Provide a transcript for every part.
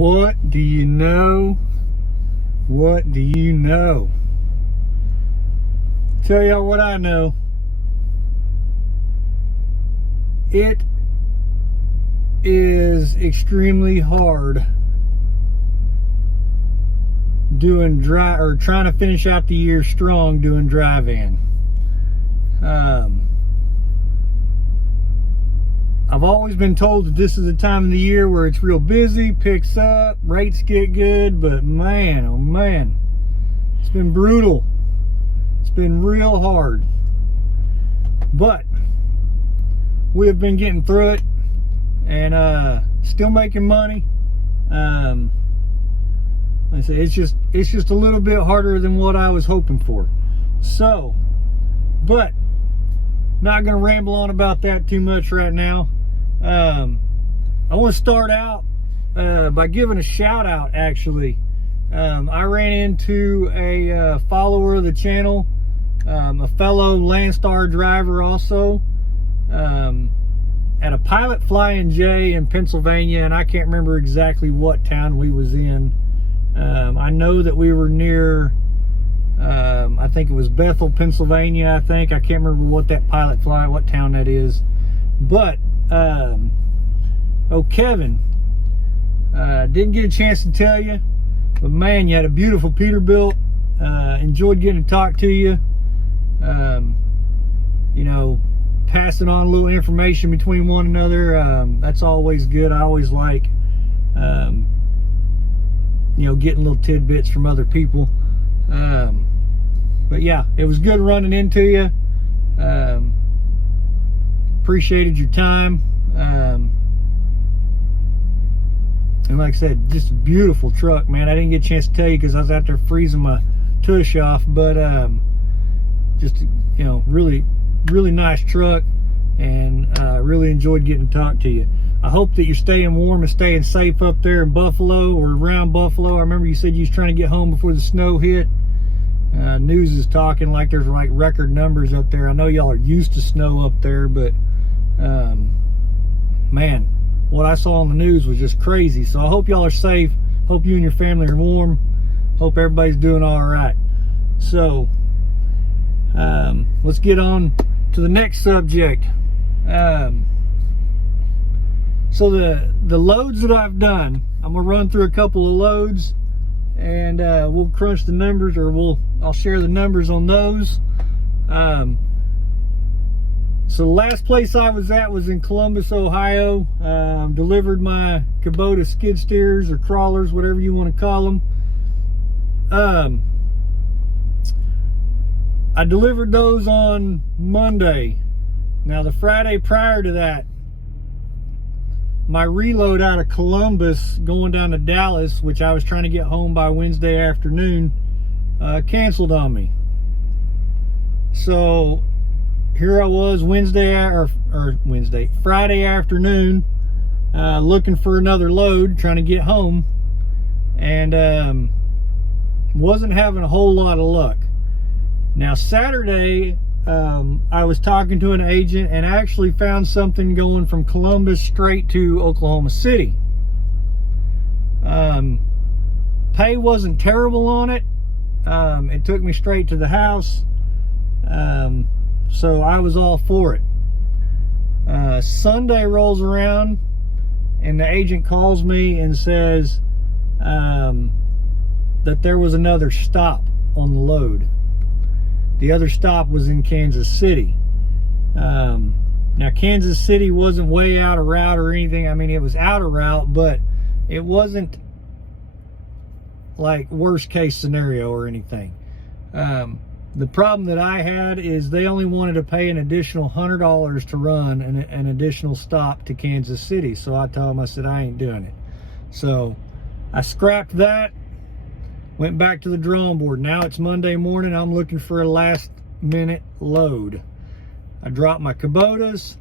What do you know? What do you know? Tell y'all what I know. It is extremely hard doing trying to finish out the year strong doing dry van. I've always been told that this is the time of the year where it's real busy, picks up, rates get good, but man, oh man, it's been brutal. It's been real hard. But we have been getting through it and still making money. Like I say, it's just a little bit harder than what I was hoping for. So, but not gonna ramble on about that too much right now. I want to start out by giving a shout out. Actually, I ran into a follower of the channel, a fellow Landstar driver also, at a Pilot Flying J in Pennsylvania, and I can't remember exactly what town we was in. I know that we were near, I think it was Bethel, Pennsylvania. I can't remember what that what town that is. But Kevin, didn't get a chance to tell you, but man, you had a beautiful Peterbilt. Enjoyed getting to talk to you. You know, passing on a little information between one another. That's always good. I always like, you know, getting little tidbits from other people. But yeah, it was good running into you. Appreciated your time. And like I said, just a beautiful truck, man. I didn't get a chance to tell you because I was out there freezing my tush off, but just, you know, really nice truck, and really enjoyed getting to talk to you. I hope that you're staying warm and staying safe up there in Buffalo or around Buffalo. I remember you said you was trying to get home before the snow hit. News is talking like there's like record numbers up there. I know y'all are used to snow up there, but man, what I saw on the news was just crazy. So I hope y'all are safe. Hope you and your family are warm. Hope everybody's doing all right. So let's get on to the next subject. So the loads that I've done, I'm gonna run through a couple of loads, and we'll crunch the numbers, or I'll share the numbers on those. So the last place I was at was in Columbus, Ohio. Delivered my Kubota skid steers or crawlers, whatever you want to call them. I delivered those on Monday. Now the Friday prior to that, my reload out of Columbus going down to Dallas, which I was trying to get home by Wednesday afternoon, canceled on me. So here I was Friday afternoon, looking for another load, trying to get home, and wasn't having a whole lot of luck. Now Saturday, I was talking to an agent and actually found something going from Columbus straight to Oklahoma City. Pay wasn't terrible on it. It took me straight to the house. So I was all for it. Sunday rolls around and the agent calls me and says that there was another stop on the load. The other stop was in Kansas City. Now Kansas City wasn't way out of route or anything. I mean, it was out of route, but it wasn't like worst case scenario or anything. The problem that I had is they only wanted to pay an additional $100 to run an additional stop to Kansas City. So I told them, I said, I ain't doing it. So I scrapped that, went back to the drawing board. Now it's Monday morning. I'm looking for a last minute load. I dropped my Kubotas.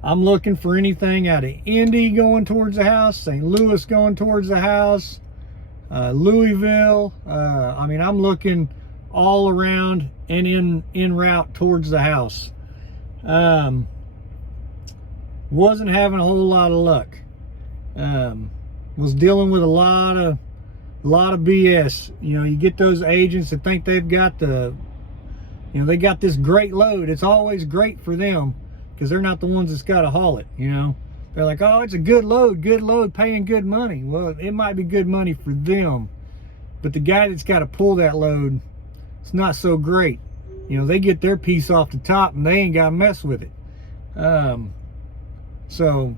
I'm looking for anything out of Indy going towards the house, St. Louis going towards the house, Louisville. I mean, I'm looking all around and in route towards the house. Wasn't having a whole lot of luck. was dealing with a lot of BS. You know, you get those agents that think they've got they got this great load. It's always great for them because they're not the ones that's got to haul it. You know, they're like, oh, it's a good load, paying good money. Well, it might be good money for them, but the guy that's got to pull that load, it's not so great. You know, they get their piece off the top and they ain't got to mess with it. So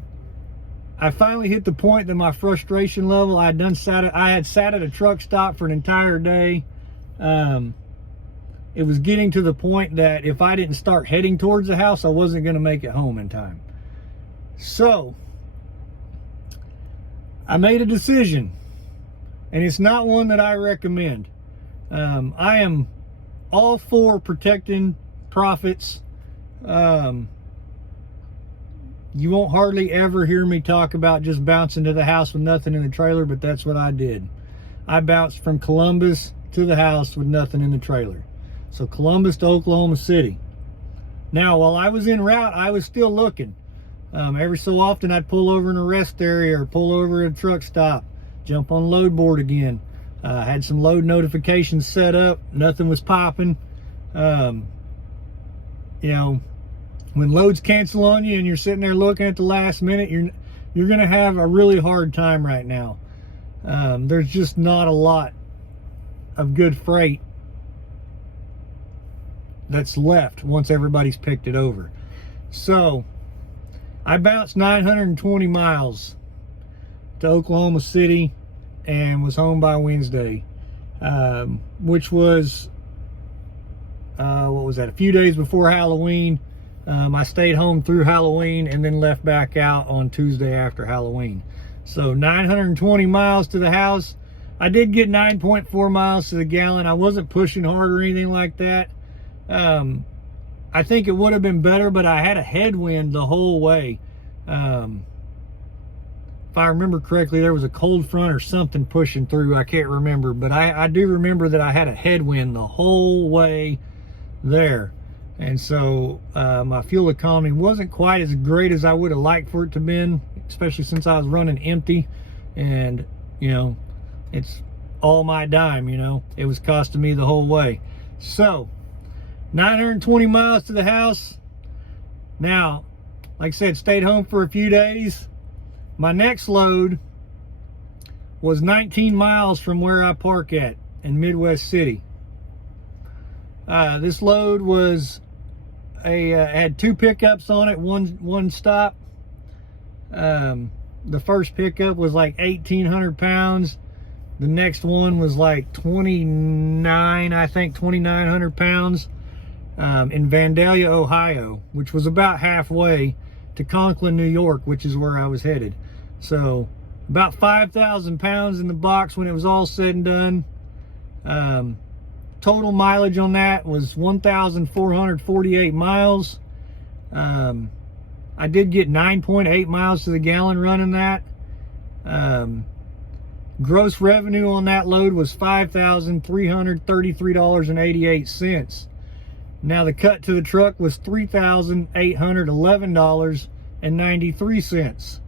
I finally hit the point that my frustration level, I had sat at a truck stop for an entire day. It was getting to the point that if I didn't start heading towards the house, I wasn't going to make it home in time. So I made a decision, and it's not one that I recommend. I am all for protecting profits. You won't hardly ever hear me talk about just bouncing to the house with nothing in the trailer, but that's what I did. I bounced from Columbus to the house with nothing in the trailer. So Columbus to Oklahoma City. Now, while I was en route, I was still looking. Every so often, I'd pull over in a rest area or pull over at a truck stop, jump on load board again. Had some load notifications set up. Nothing was popping. You know, when loads cancel on you and you're sitting there looking at the last minute, you're going to have a really hard time right now. There's just not a lot of good freight that's left once everybody's picked it over. So I bounced 920 miles to Oklahoma City and was home by Wednesday, which was what was that, a few days before Halloween. I stayed home through Halloween and then left back out on Tuesday after Halloween. So 920 miles to the house. I did get 9.4 miles to the gallon. I wasn't pushing hard or anything like that. I think it would have been better, but I had a headwind the whole way. If I remember correctly, there was a cold front or something pushing through. I can't remember, but I do remember that I had a headwind the whole way there. And so my fuel economy wasn't quite as great as I would have liked for it to have been, especially since I was running empty. And, you know, it's all my dime, you know. It was costing me the whole way. So 920 miles to the house. Now, like I said, stayed home for a few days. My next load was 19 miles from where I park at in Midwest City. This load was had two pickups on it, one stop. The first pickup was like 1,800 pounds. The next one was like 2,900 pounds. In Vandalia, Ohio, which was about halfway to Conklin, New York, which is where I was headed. So about 5,000 pounds in the box when it was all said and done. Total mileage on that was 1,448 miles. I did get 9.8 miles to the gallon running that. Gross revenue on that load was $5,333.88. Now the cut to the truck was $3,811.93.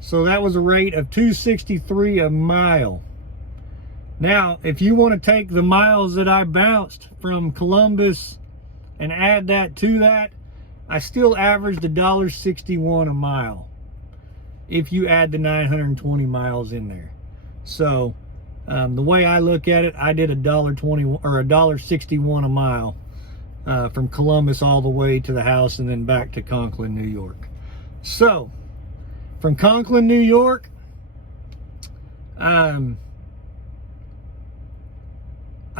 So that was a rate of $263 a mile. Now, if you want to take the miles that I bounced from Columbus and add that to that, I still averaged $1.61 a mile if you add the 920 miles in there. So the way I look at it, I did $1.20 or $1.61 a mile. From Columbus all the way to the house and then back to Conklin, New York. So, from Conklin, New York, I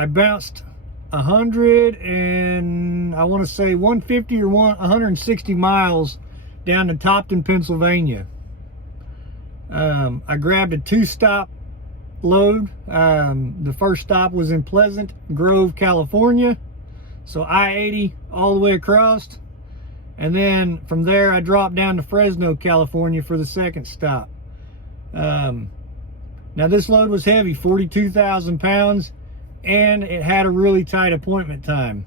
bounced 150 or 160 miles down to Topton, Pennsylvania. I grabbed a two-stop load. The first stop was in Pleasant Grove, California. So I-80 all the way across. And then from there, I dropped down to Fresno, California for the second stop. Now this load was heavy, 42,000 pounds, and it had a really tight appointment time.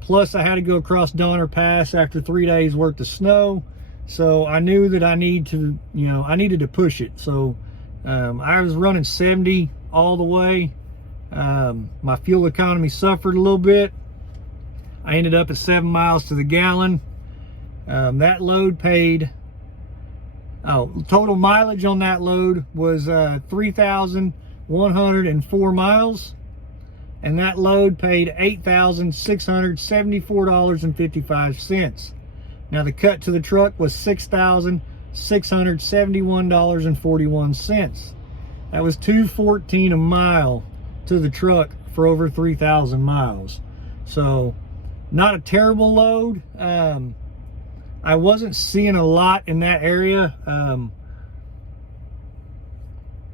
Plus I had to go across Donner Pass after 3 days worth of snow. So I knew that I needed to push it. So I was running 70 all the way. My fuel economy suffered a little bit. I ended up at 7 miles to the gallon. That load paid, total mileage on that load was 3,104 miles. And that load paid $8,674.55. Now the cut to the truck was $6,671.41. That was $2.14 a mile to the truck for over 3,000 miles. So not a terrible load. I wasn't seeing a lot in that area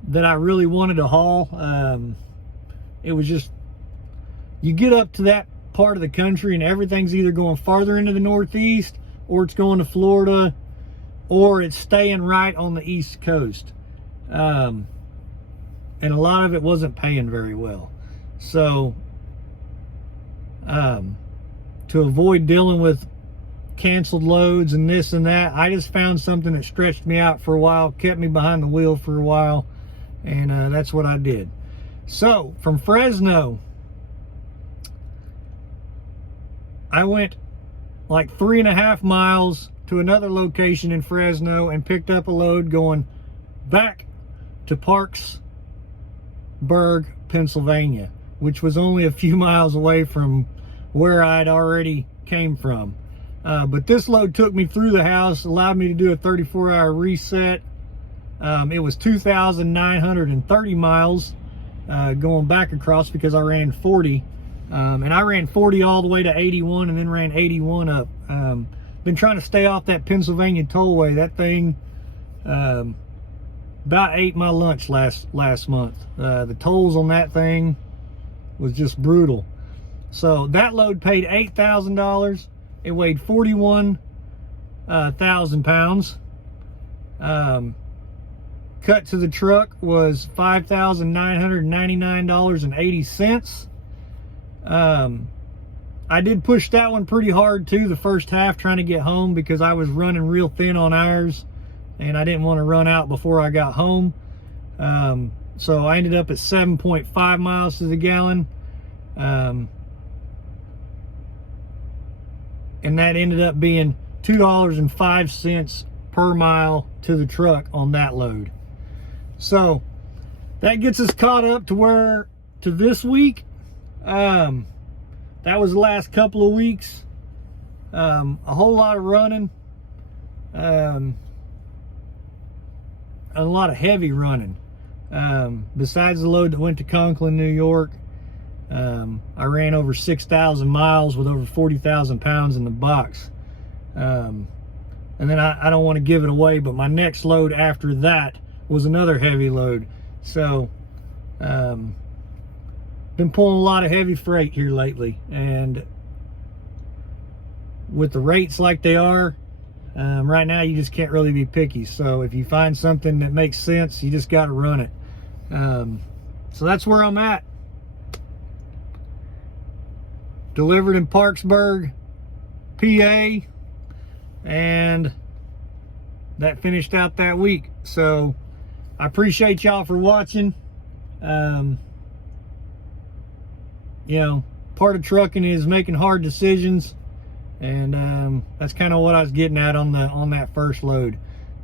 that I really wanted to haul. It was just, you get up to that part of the country and everything's either going farther into the Northeast, or it's going to Florida, or it's staying right on the East Coast. And a lot of it wasn't paying very well. So to avoid dealing with canceled loads and this and that, I just found something that stretched me out for a while, kept me behind the wheel for a while, and that's what I did. So from Fresno, I went like 3.5 miles to another location in Fresno and picked up a load going back to Parksburg, Pennsylvania, which was only a few miles away from where I'd already came from. But this load took me through the house, allowed me to do a 34-hour reset. It was 2,930 miles going back across because I ran 40. And I ran 40 all the way to 81 and then ran 81 up. Been trying to stay off that Pennsylvania tollway. That thing about ate my lunch last month. The tolls on that thing was just brutal. So that load paid $8,000. It weighed 41,000 pounds. Cut to the truck was $5,999.80. I did push that one pretty hard too, the first half, trying to get home because I was running real thin on hours and I didn't want to run out before I got home. So I ended up at 7.5 miles to the gallon. And that ended up being $2.05 per mile to the truck on that load. So that gets us caught up to this week. That was the last couple of weeks. A whole lot of running, a lot of heavy running. Besides the load that went to Conklin, New York, I ran over 6,000 miles with over 40,000 pounds in the box. And then I don't want to give it away, but my next load after that was another heavy load. So been pulling a lot of heavy freight here lately, and with the rates like they are right now, you just can't really be picky. So if you find something that makes sense, you just got to run it. So that's where I'm at. Delivered in Parksburg, PA, and that finished out that week. So I appreciate y'all for watching. You know, part of trucking is making hard decisions, and that's kind of what I was getting at on that first load.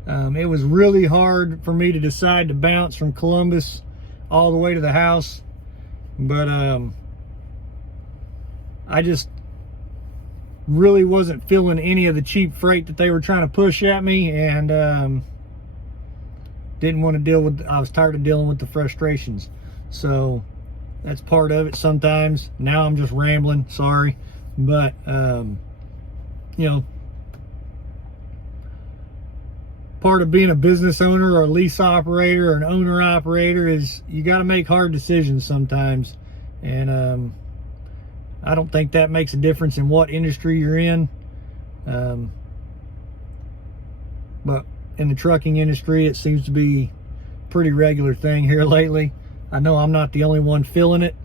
It was really hard for me to decide to bounce from Columbus all the way to the house, but I just really wasn't feeling any of the cheap freight that they were trying to push at me, and didn't want to deal with. I was tired of dealing with the frustrations. So that's part of it sometimes. Now I'm just rambling, sorry. But, you know, part of being a business owner or a lease operator or an owner operator is you got to make hard decisions sometimes. And I don't think that makes a difference in what industry you're in. But in the trucking industry, it seems to be a pretty regular thing here lately. I know I'm not the only one feeling it.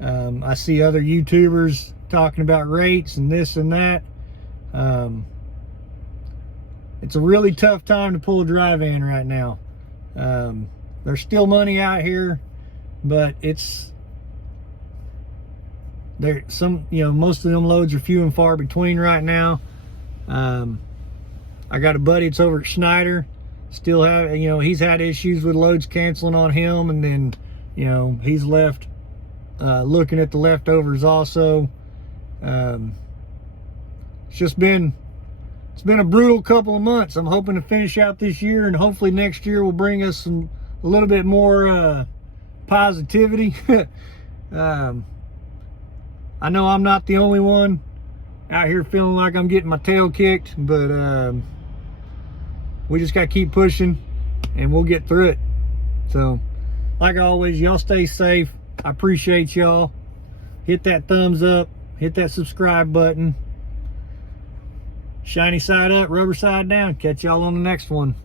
I see other YouTubers talking about rates and this and that. It's a really tough time to pull a dry van right now. There's still money out here, but it's there. Some, you know, most of them loads are few and far between right now. I got a buddy that's over at Schneider. Still have, you know, he's had issues with loads canceling on him, and then, you know, he's left looking at the leftovers also. It's been a brutal couple of months. I'm hoping to finish out this year, and hopefully next year will bring us a little bit more positivity. I know I'm not the only one out here feeling like I'm getting my tail kicked, but we just got to keep pushing and we'll get through it. So, like always, y'all stay safe. I appreciate y'all. Hit that thumbs up, hit that subscribe button. Shiny side up, rubber side down. Catch y'all on the next one.